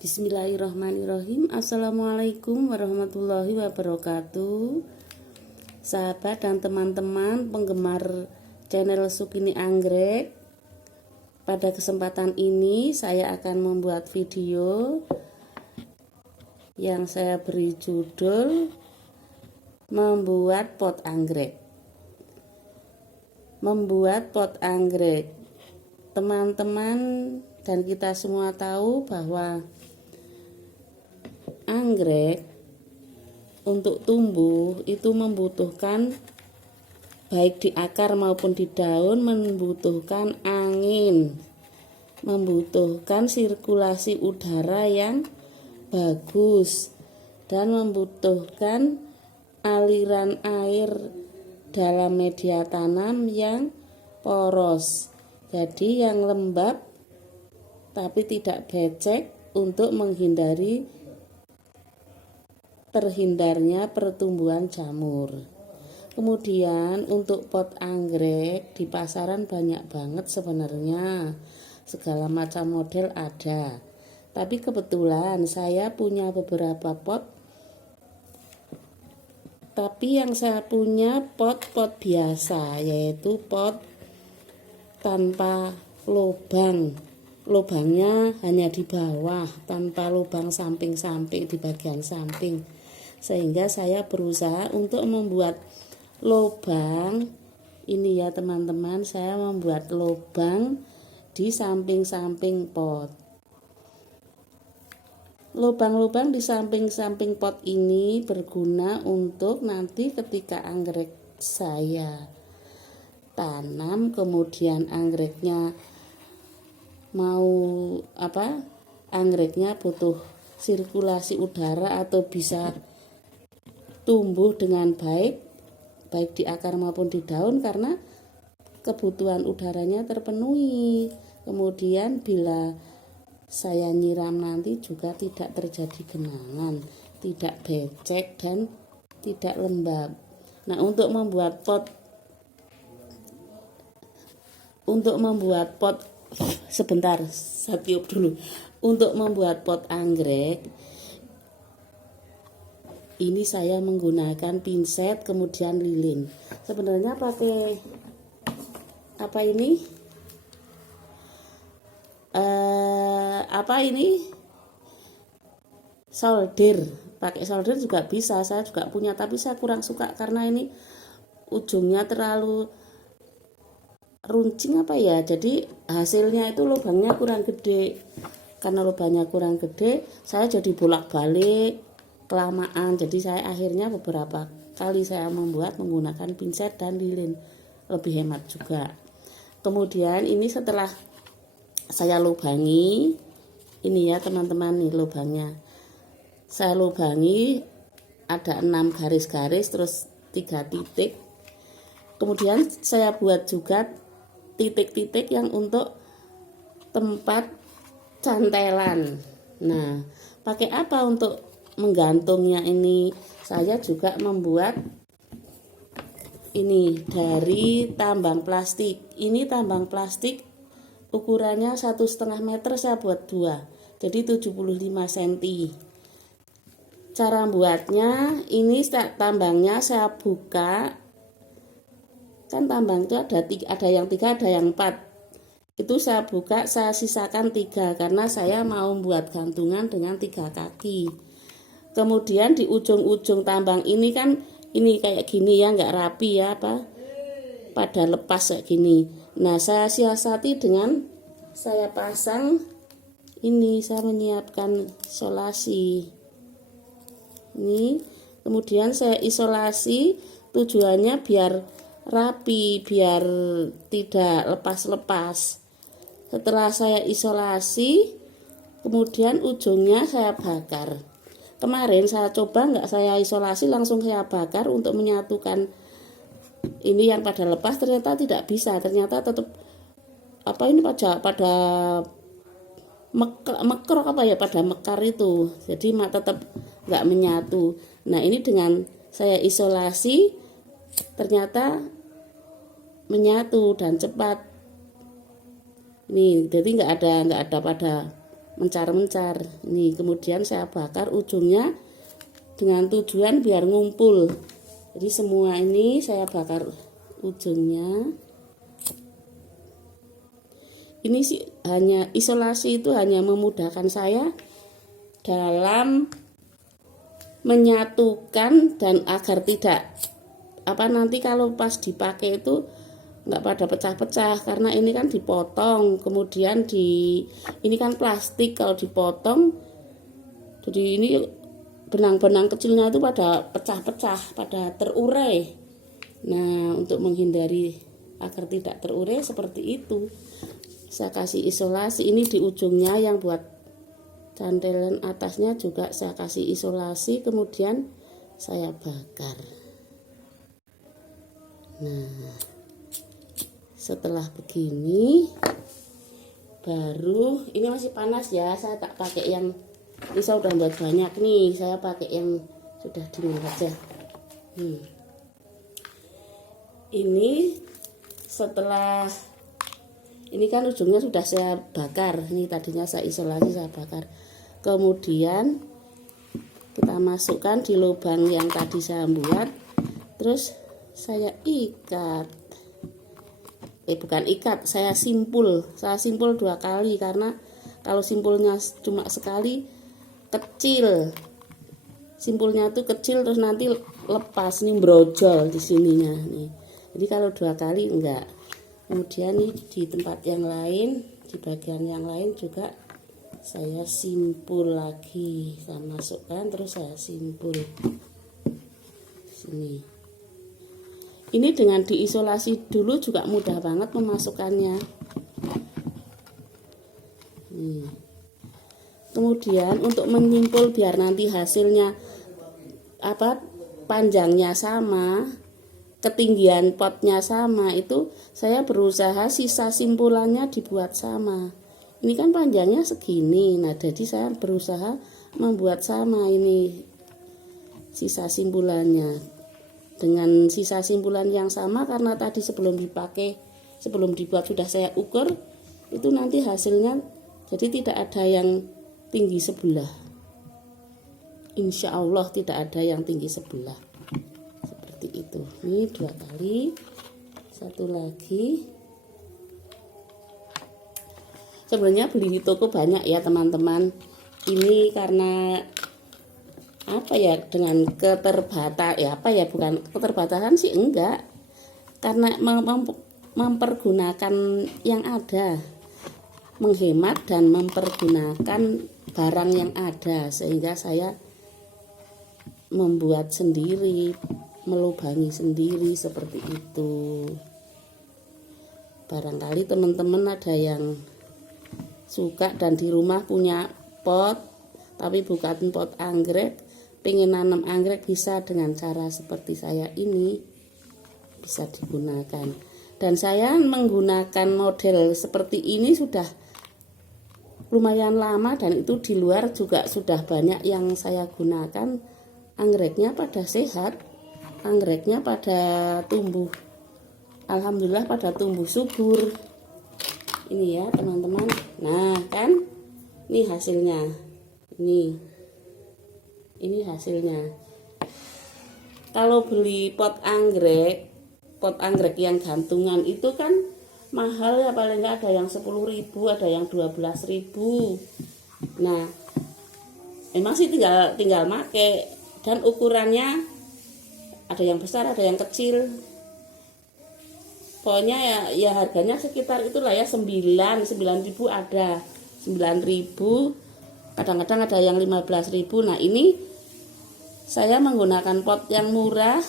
Bismillahirrahmanirrahim. Assalamualaikum warahmatullahi wabarakatuh. Sahabat dan teman-teman penggemar channel Sukini Anggrek, pada kesempatan ini saya akan membuat video yang saya beri judul membuat pot anggrek. Membuat pot anggrek, teman-teman dan kita semua tahu bahwa anggrek untuk tumbuh itu membutuhkan, baik di akar maupun di daun, membutuhkan angin, membutuhkan sirkulasi udara yang bagus, dan membutuhkan aliran air dalam media tanam yang poros, jadi yang lembab tapi tidak becek untuk menghindari terhindarnya pertumbuhan jamur. Kemudian untuk pot anggrek di pasaran banyak banget sebenarnya, segala macam model ada. Tapi kebetulan saya punya beberapa pot. Tapi yang saya punya pot-pot biasa, yaitu pot tanpa lubang. Lubangnya hanya di bawah, tanpa lubang samping-samping di bagian samping. Sehingga saya berusaha untuk membuat lubang ini ya teman-teman, saya membuat lubang di samping-samping pot. Lubang-lubang di samping-samping pot ini berguna untuk nanti ketika anggrek saya tanam, kemudian anggreknya anggreknya butuh sirkulasi udara atau bisa tumbuh dengan baik di akar maupun di daun, karena kebutuhan udaranya terpenuhi. Kemudian bila saya nyiram nanti juga tidak terjadi genangan, tidak becek dan tidak lembab. Nah, untuk membuat pot sebentar, saya tiup dulu. Untuk membuat pot anggrek ini saya menggunakan pinset kemudian lilin. Sebenarnya pakai apa ini? Solder. Pakai solder juga bisa, saya juga punya, tapi saya kurang suka karena ini ujungnya terlalu runcing jadi hasilnya itu lubangnya kurang gede. Karena lubangnya kurang gede, saya jadi bolak-balik kelamaan. Jadi saya akhirnya beberapa kali saya membuat menggunakan pinset dan lilin, lebih hemat juga. Kemudian ini setelah saya lubangi, ini ya teman-teman, nih lubangnya saya lubangi, ada 6 garis-garis terus 3 titik. Kemudian saya buat juga titik-titik yang untuk tempat cantelan. Nah, pakai apa untuk menggantungnya ini? Saya juga membuat ini dari tambang plastik. Ini tambang plastik ukurannya 1,5 meter, saya buat 2, jadi 75 cm. Cara buatnya, ini tambangnya saya buka. Kan tambang itu ada yang 3, ada yang 4. Itu saya buka, saya sisakan 3 karena saya mau membuat gantungan dengan 3 kaki. Kemudian di ujung-ujung tambang ini kan ini kayak gini ya, nggak rapi ya, pada lepas kayak gini. Nah, saya siasati dengan saya pasang ini, saya menyiapkan isolasi ini. Kemudian saya isolasi, tujuannya biar rapi, biar tidak lepas-lepas. Setelah saya isolasi, kemudian ujungnya saya bakar. Kemarin saya coba nggak saya isolasi, langsung saya bakar untuk menyatukan ini yang pada lepas, ternyata tidak bisa. Ternyata tetap pada pada mekar itu, jadi tetap nggak menyatu. Nah, ini dengan saya isolasi ternyata menyatu dan cepat. Nih, jadi nggak ada pada mencar-mencar. Ini kemudian saya bakar ujungnya dengan tujuan biar ngumpul. Jadi semua ini saya bakar ujungnya. Ini sih hanya isolasi, itu hanya memudahkan saya dalam menyatukan dan agar tidak nanti kalau pas dipakai itu nggak pada pecah-pecah, karena ini kan dipotong, kemudian ini kan plastik, kalau dipotong jadi ini benang-benang kecilnya itu pada pecah-pecah, pada terurai. Nah, untuk menghindari agar tidak terurai seperti itu, saya kasih isolasi. Ini di ujungnya yang buat cantelan atasnya juga saya kasih isolasi, kemudian saya bakar. Nah, setelah begini baru, ini masih panas ya, saya tak pakai yang ini, saya udah buat banyak nih, saya pakai yang sudah dingin aja. Ini setelah ini kan ujungnya sudah saya bakar, ini tadinya saya isolasi, saya bakar. Kemudian kita masukkan di lubang yang tadi saya buat, terus saya ikat. Bukan ikat, saya simpul 2 kali, karena kalau simpulnya cuma sekali kecil, simpulnya tuh kecil, terus nanti lepas nih, brojol di sininya nih. Jadi kalau 2 kali enggak. Kemudian ini di tempat yang lain, di bagian yang lain juga saya simpul lagi, saya masukkan terus saya simpul sini. Ini dengan diisolasi dulu juga mudah banget memasukkannya. Kemudian untuk menyimpul biar nanti hasilnya panjangnya sama, ketinggian potnya sama, itu saya berusaha sisa simpulannya dibuat sama. Ini kan panjangnya segini, nah jadi saya berusaha membuat sama ini sisa simpulannya dengan sisa simpulan yang sama, karena tadi sebelum dibuat sudah saya ukur, itu nanti hasilnya jadi tidak ada yang tinggi sebelah. Insya Allah tidak ada yang tinggi sebelah. Seperti itu. Ini 2 kali, satu lagi. Sebenarnya beli di toko banyak ya teman-teman. Ini karena dengan bukan keterbatasan sih, enggak, karena mempergunakan yang ada, menghemat dan mempergunakan barang yang ada, sehingga saya membuat sendiri, melubangi sendiri seperti itu. Barangkali teman-teman ada yang suka dan di rumah punya pot, tapi bukan pot anggrek, pengen nanam anggrek, bisa dengan cara seperti saya ini, bisa digunakan. Dan saya menggunakan model seperti ini sudah lumayan lama, dan itu di luar juga sudah banyak yang saya gunakan. Anggreknya pada sehat, anggreknya pada tumbuh, alhamdulillah pada tumbuh subur. Ini ya teman-teman. Nah kan, ini hasilnya. Ini hasilnya. Kalau beli pot anggrek yang gantungan itu kan mahal ya, paling nggak ada yang 10.000, ada yang 12.000. Nah, emang sih tinggal make, dan ukurannya ada yang besar, ada yang kecil. Pokoknya ya harganya sekitar itulah ya, 9.000 ada, 9.000, kadang-kadang ada yang 15.000. Nah, ini saya menggunakan pot yang murah,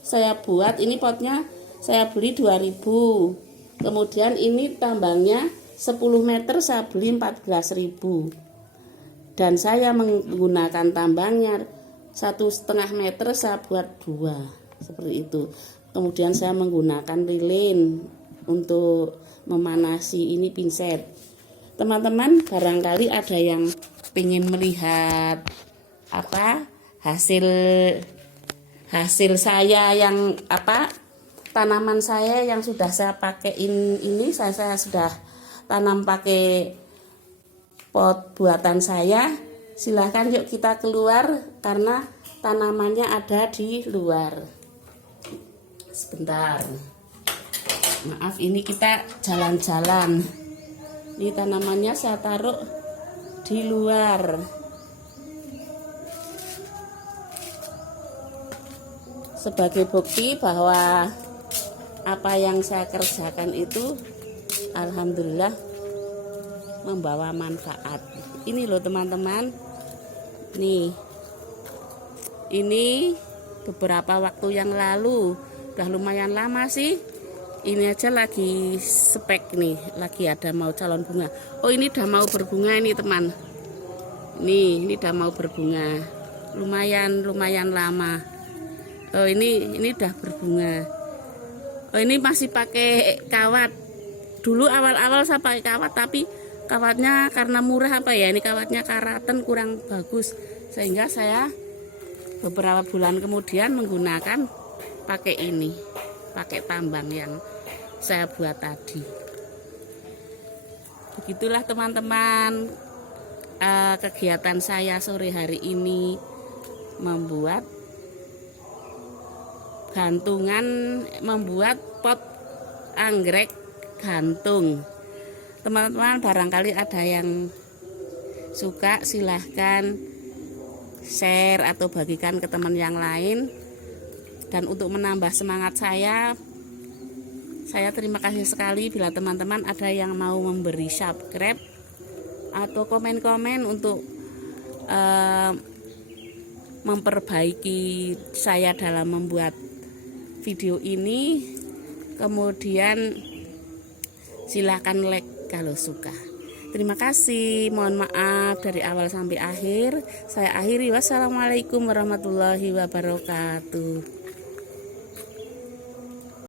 saya buat, ini potnya saya beli 2.000. Kemudian ini tambangnya 10 meter saya beli 14.000. Dan saya menggunakan tambangnya 1,5 meter, saya buat 2, seperti itu. Kemudian saya menggunakan lilin untuk memanasi ini pinset. Teman-teman barangkali ada yang ingin melihat hasil saya yang tanaman saya yang sudah saya pakaiin ini, saya sudah tanam pakai pot buatan saya. Silahkan yuk kita keluar karena tanamannya ada di luar. Sebentar, maaf, ini kita jalan-jalan. Ini tanamannya saya taruh di luar. Sebagai bukti bahwa apa yang saya kerjakan itu alhamdulillah membawa manfaat. Ini loh teman-teman. Nih. Ini beberapa waktu yang lalu. Udah lumayan lama sih. Ini aja lagi spek nih. Lagi ada mau calon bunga. Oh, ini udah mau berbunga ini teman. Nih, ini udah mau berbunga. Lumayan lama. Oh, ini udah berbunga. Oh, ini masih pakai kawat. Dulu awal-awal saya pakai kawat, tapi kawatnya karena murah apa ya, ini kawatnya karaten kurang bagus, sehingga saya beberapa bulan kemudian menggunakan pakai ini, pakai tambang yang saya buat tadi. Begitulah teman-teman, kegiatan saya sore hari ini membuat gantungan, membuat pot anggrek gantung. Teman-teman barangkali ada yang suka, silahkan share atau bagikan ke teman yang lain. Dan untuk menambah semangat saya terima kasih sekali bila teman-teman ada yang mau memberi subscribe atau komen-komen untuk memperbaiki saya dalam membuat video ini. Kemudian silahkan like kalau suka. Terima kasih, mohon maaf dari awal sampai akhir. Saya akhiri, wassalamualaikum warahmatullahi wabarakatuh.